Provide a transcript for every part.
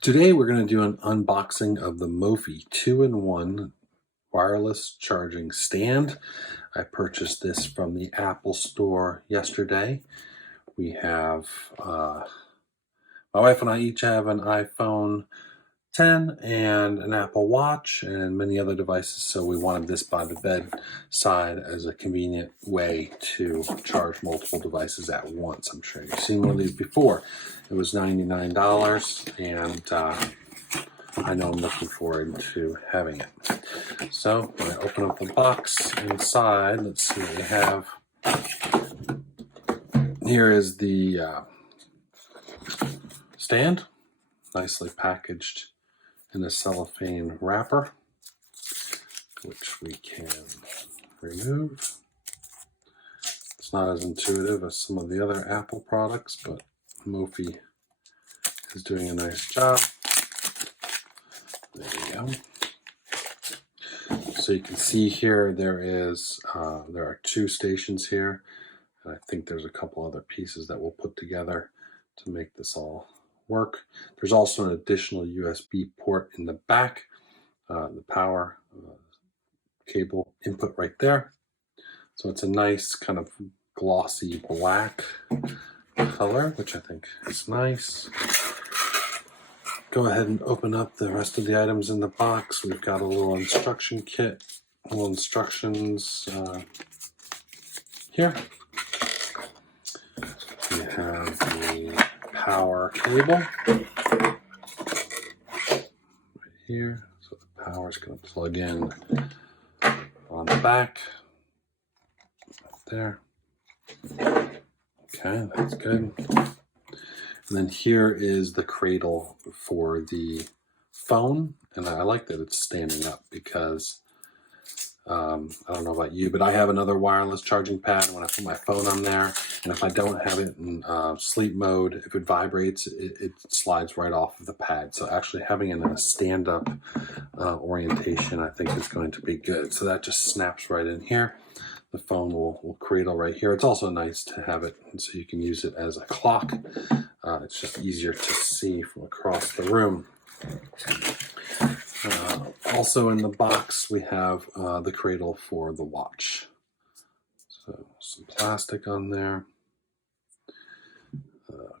Today we're going to do an unboxing of the Mophie 2-in-1 wireless charging stand. I purchased this from the Apple store yesterday. We have, my wife and I each have an iPhone 10 and an Apple Watch and many other devices, so we wanted this by the bedside as a convenient way to charge multiple devices at once. I'm sure you've seen one of these before. It was $99 and I know I'm looking forward to having it. So when I open up the box inside, let's see what we have. Here is the stand, nicely packaged in a cellophane wrapper, which we can remove. It's not as intuitive as some of the other Apple products, but Mophie is doing a nice job. There we go. So you can see here there are two stations here, and I think there's a couple other pieces that we'll put together to make this all work. There's also an additional USB port in the back, the power cable input right there. So it's a nice kind of glossy black color, which I think is nice. Go ahead and open up the rest of the items in the box. We've got a little instruction kit, little instructions here. We have the power cable right here. So the power is going to plug in on the back right there. Okay, that's good. And then here is the cradle for the phone. And I like that it's standing up because I don't know about you, but I have another wireless charging pad when I put my phone on there. And if I don't have it in sleep mode, if it vibrates, it slides right off of the pad. So actually having it in a stand-up orientation, I think is going to be good. So that just snaps right in here. The phone will cradle right here. It's also nice to have it so you can use it as a clock. It's just easier to see from across the room. Also in the box, we have the cradle for the watch. So some plastic on there.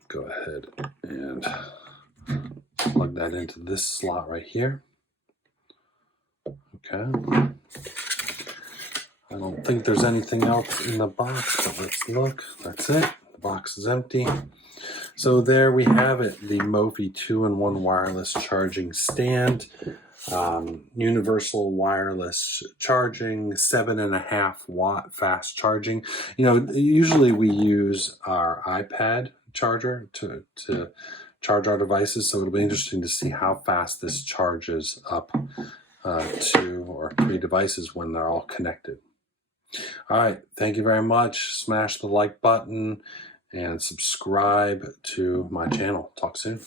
Go ahead and plug that into this slot right here. Okay. I don't think there's anything else in the box, but let's look. That's it. The box is empty. So there we have it, the Mophie 2-in-1 wireless charging stand. Universal wireless charging, 7.5 watt fast charging. You know, usually we use our iPad charger to charge our devices, so it'll be interesting to see how fast this charges up 2 or 3 devices when they're all connected. All right, thank you very much. Smash the like button and subscribe to my channel. Talk soon.